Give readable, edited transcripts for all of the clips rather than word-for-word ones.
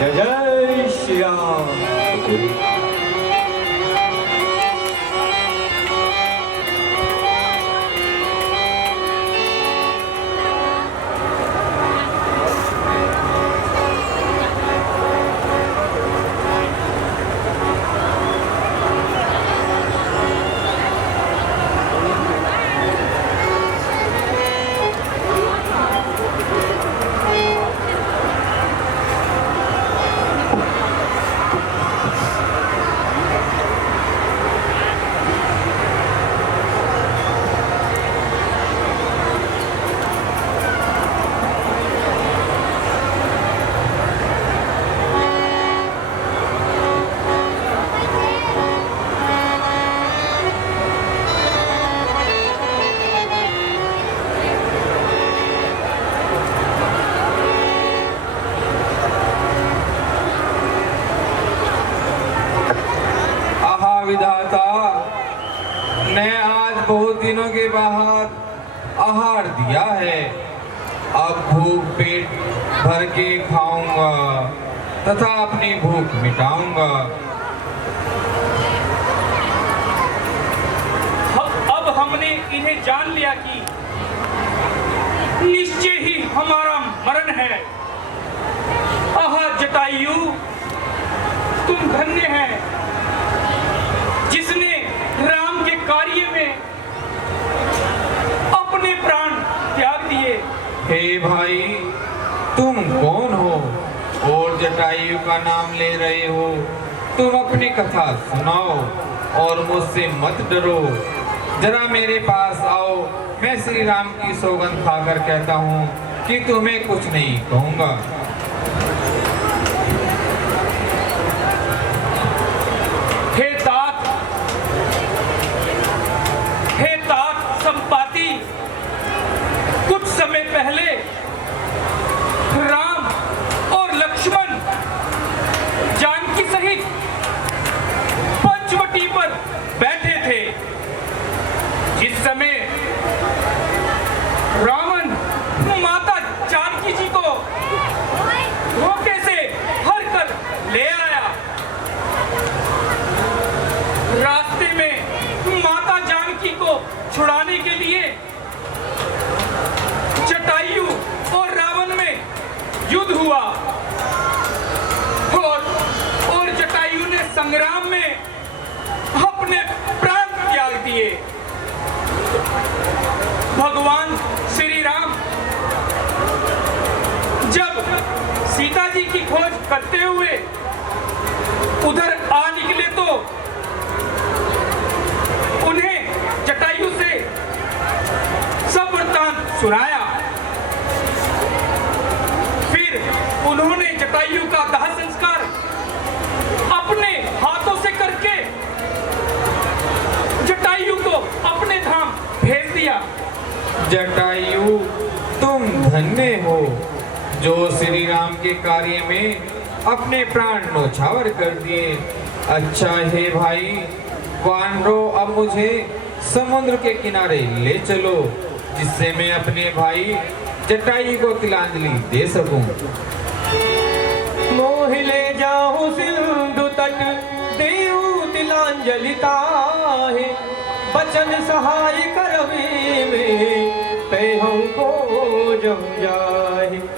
जय जय श्री राम। विधाता ने आज बहुत दिनों के बाद आहार दिया है। अब भूख पेट भर के खाऊंगा तथा अपनी भूख मिटाऊंगा। अब हमने इन्हें जान लिया कि निश्चय ही हमारा मरण है। आहा जटायु, तुम धन्य हैं जिसने राम के कार्य में अपने प्राण त्याग दिए। हे भाई, तुम कौन हो और जटायु का नाम ले रहे हो? तुम अपनी कथा सुनाओ और मुझसे मत डरो। जरा मेरे पास आओ, मैं श्री राम की सौगंध खाकर कहता हूँ कि तुम्हें कुछ नहीं कहूँगा। कुछ समय पहले राम और लक्ष्मण जानकी सहित पंचवटी पर बैठे थे। जिस समय रावण माता जानकी जी को धोखे से हर कर ले आया। रास्ते में माता जानकी को छुड़ाने के लिए जटायु और रावण में युद्ध हुआ और जटायु ने संग्राम में अपने प्राण त्याग दिए। भगवान श्री राम जब सीता जी की खोज करते हुए उधर आ निकले तो उन्हें जटायु से सब वृत्तांत सुनाया। उन्होंने जटायु का दाह संस्कार अपने हाथों से करके जटायु को अपने धाम भेज दिया। जटायु, तुम धन्य हो जो श्री राम के कार्य में अपने प्राण न्योछावर कर दिए। अच्छा है भाई, वानरों, अब मुझे समुद्र के किनारे ले चलो जिससे मैं अपने भाई जटायु को तिलांजलि दे सकूं। मोह ले जाऊं सिंधु तट देऊं तिलांजलि ताहे, बचन सहाय करवे में पे हमको जम जाए।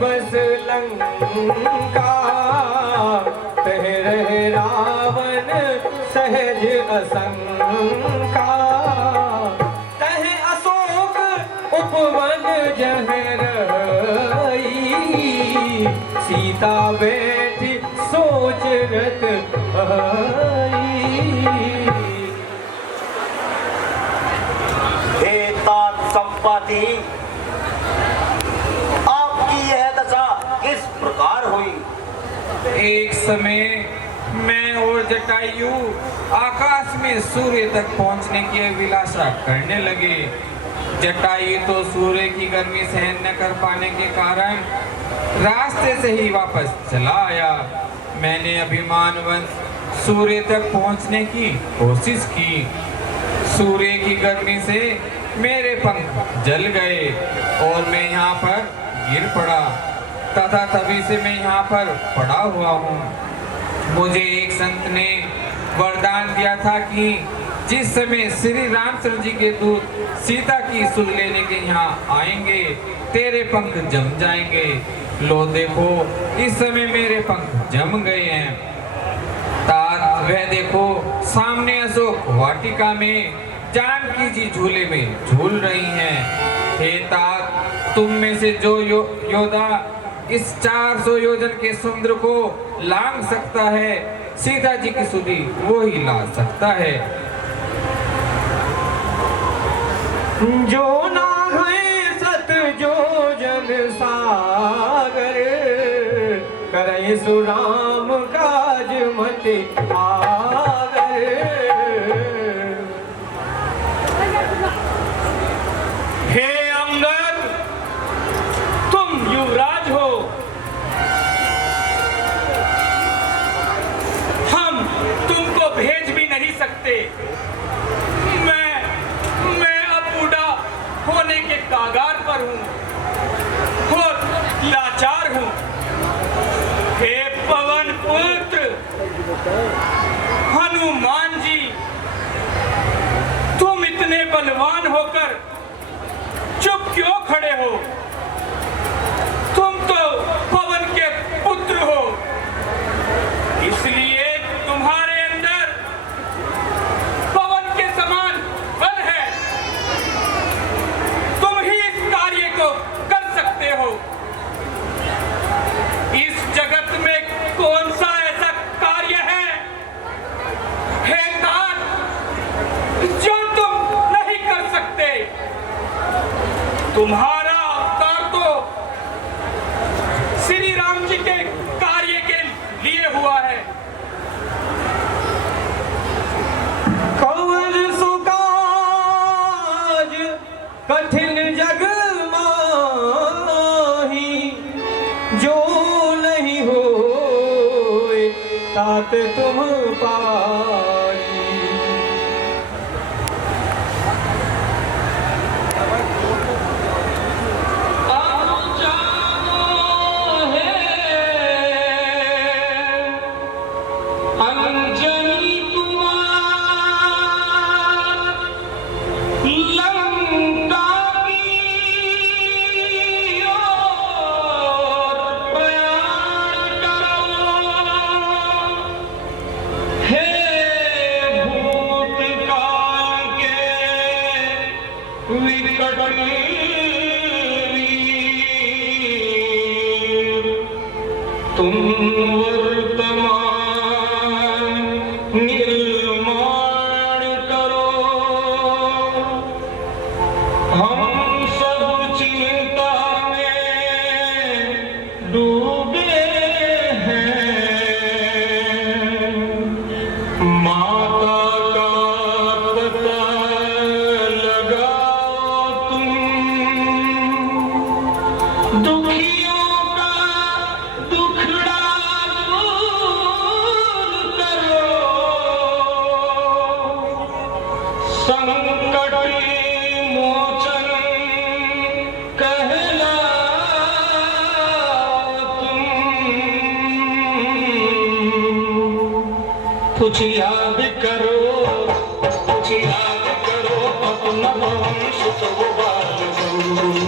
बस लंका तह रहे रावण सहज असंका, तह अशोक उपवन जहर सीता बैठी सोच रत हे तात संपाति, किस प्रकार हुई? एक समय मैं और जटायु आकाश में सूर्य तक पहुंचने की अभिलाषा करने लगे। जटायु तो सूर्य की गर्मी सहन न कर पाने के कारण रास्ते से ही वापस चला आया। मैंने अभिमानवश सूर्य तक पहुंचने की कोशिश की। सूर्य की गर्मी से मेरे पंख जल गए और मैं यहाँ पर गिर पड़ा तथा तभी से मैं यहाँ पर पड़ा हुआ हूँ। मुझे एक संत ने वरदान दिया था कि जिस समय श्री रामचंद्र जी के दूत सीता की सुध लेने के यहाँ आएंगे तेरे पंख जम जाएंगे। लो देखो इस समय मेरे पंख जम गए हैं। तात वह देखो सामने अशोक वाटिका में जानकी जी झूले में झूल रही हैं। हे तात तुम में से जो योद्धा इस 400 योजन के समुद्र को लांघ सकता है सीता जी की सुधि वो ही ला सकता है। जो नाघे सत जो जन सागर करे सुराम काज मति आगर। हे अंगद, तुम युवराज हो, हम तुमको भेज भी नहीं सकते। मैं अब बूढ़ा होने के कागार पर हूँ और लाचार हूँ। हे पवन पुत्र हनुमान जी, तुम इतने बलवान होकर चुप क्यों खड़े हो? तुम तो पवन के पुत्र हो, इसलिए तुम्हारे अंदर पवन के समान बल है। तुम ही इस कार्य को कर सकते हो। इस जगत में कौन सा ऐसा कार्य है हे तात, जो तुम नहीं कर सकते? तुम्हारा अवतार तो श्री राम जी के कार्य के लिए हुआ है। कवन सुकाज कठिन जग माही जो नहीं होए तात तुम पाई। तुम वर्तमान निर्माण करो, हम सब चिंता में डूबे हैं। माता का पता लगाओ तुम, दुखियों का दुखड़ा दूर करो, संकट मोचन कहलाओ तुम। कुछ याद करो अपना पवन सुत वो बालपन,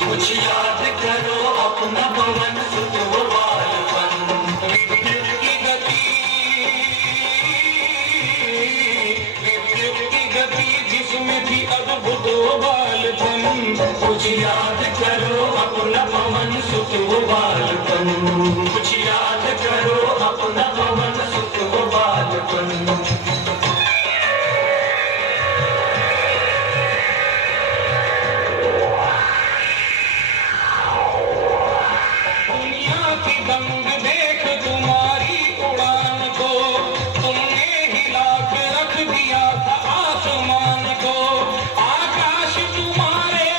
कुछ याद करो अपना पवन सुत वो बालपन। विद्युत की गति जिसमें थी अद्भुत वो बालपन, कुछ याद करो अपना पवन सुत वो बालपन, कुछ याद करो अपना पवन सुत वो बालपन। दंग देख तुम्हारी उड़ान को, तुमने हिला के रख दिया था आसमान को। आकाश तुम्हारे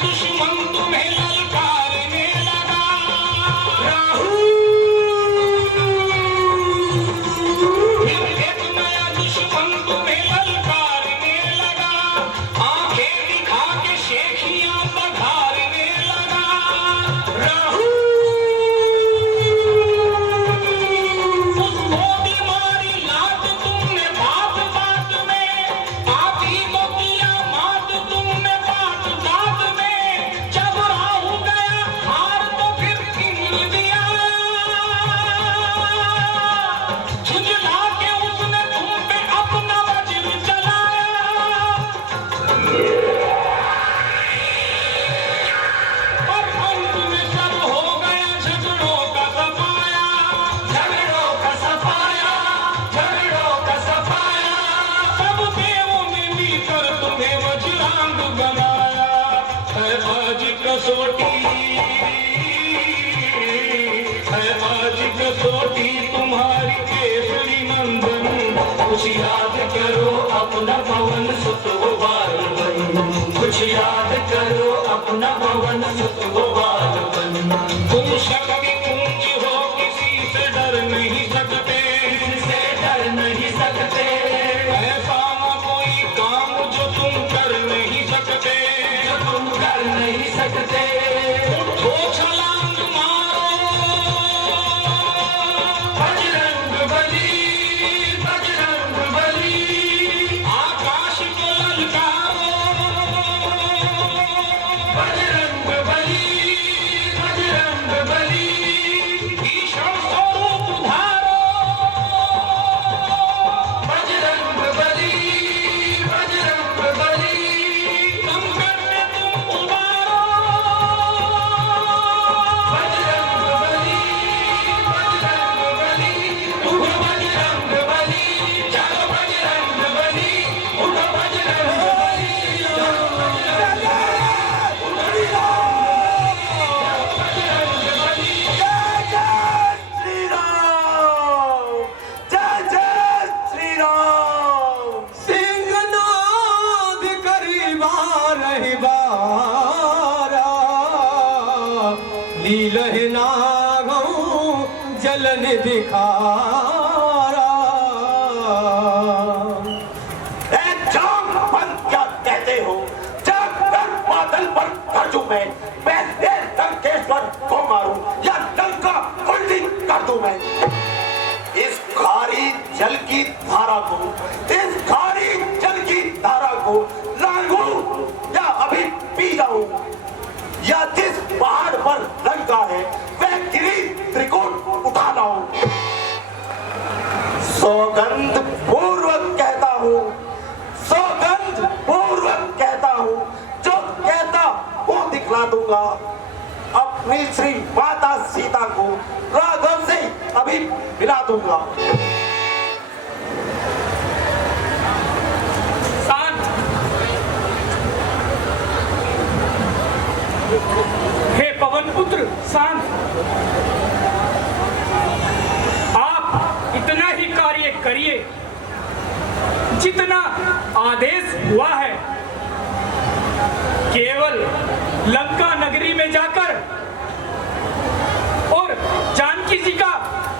दुश्मन तुम्हें ललकारने लगा। फिर एक नया दुश्मन तुम्हें ललकारने लगा, आंखें दिखा के शेखियां पधारने लगा। उसको बीमारी लात तुमने बात बात में, पापी को किया मात तुमने बात बात में। जब राहु गया हार तो फिर इंद्र दिया, झुंझला के उसने तुम पे अपना वज्र चलाया। और अंत में सब हो गया झगड़ों का सफाया, झगड़ों का सफाया, झगड़ों का सफाया। सब देवों ने मिलकर तुम्हें वज्रांग बनाया। है आज कसौटी, है आज कसौटी तुम्हारी केसरी नंदन। कुछ याद करो अपना पवन सुत वो बालबन, कुछ याद करो अपना पवन सुत वो बालबन। तुम शक्ति पुंज हो, किसी से डर नहीं सकते, किसी से डर नहीं सकते। ऐसा न कोई काम जो तुम कर नहीं सकते, जो तुम कर नहीं सकते। उठो छलांग मारो, बजरंग बली, बजरंग बली। आकाश को ललकारो, बजरंग बली, बजरंग बली। भीषण स्वरूप धारो, बजरंग बली, बजरंग बली। संकट में तुम उबारो, बजरंग बली, बजरंग बली। उठो बजरंग बली, चलो बजरंग बली, उठो बजरंग बली, चलो बजरंग बली। श्री राम, जय जय श्री राम। सिंहनाद करीबा रहिबारा, लीलह नागौ जलन दिखारा। ए जाम बंद क्या कहते हो? जब तक बादल पर गरजूं मैं लंकेश्वर को मारूं या लंका कुंडी कर दूं मैं। इस खारी जल की धारा को, इस खारी जल की धारा को लांघूं या अभी पी जाऊं, या जिस पहाड़ पर लंका है वह गिरी त्रिकोण उठा लाऊं। सौगंध पूर्वक कहता हूँ, सौगंध पूर्वक कहता हूँ, जो कहता वो दिखला दूंगा। अपनी श्री माता सीता को राघव से अभी मिला दूंगा। शांत। हे पवन पुत्र शांत। आप इतना ही कार्य करिए जितना आदेश हुआ है। केवल लंका नगरी में जाकर और जानकी जी का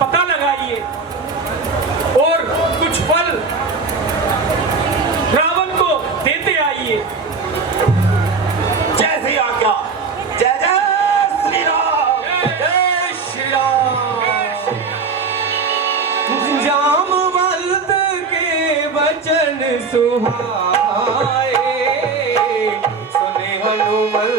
पता लगाइए और कुछ फल रावण को देते आइए। जैसी आज्ञा। जय जय श्री राम। जय श्री राम। जामवंत के वचन सुहाए, सुने हनुमल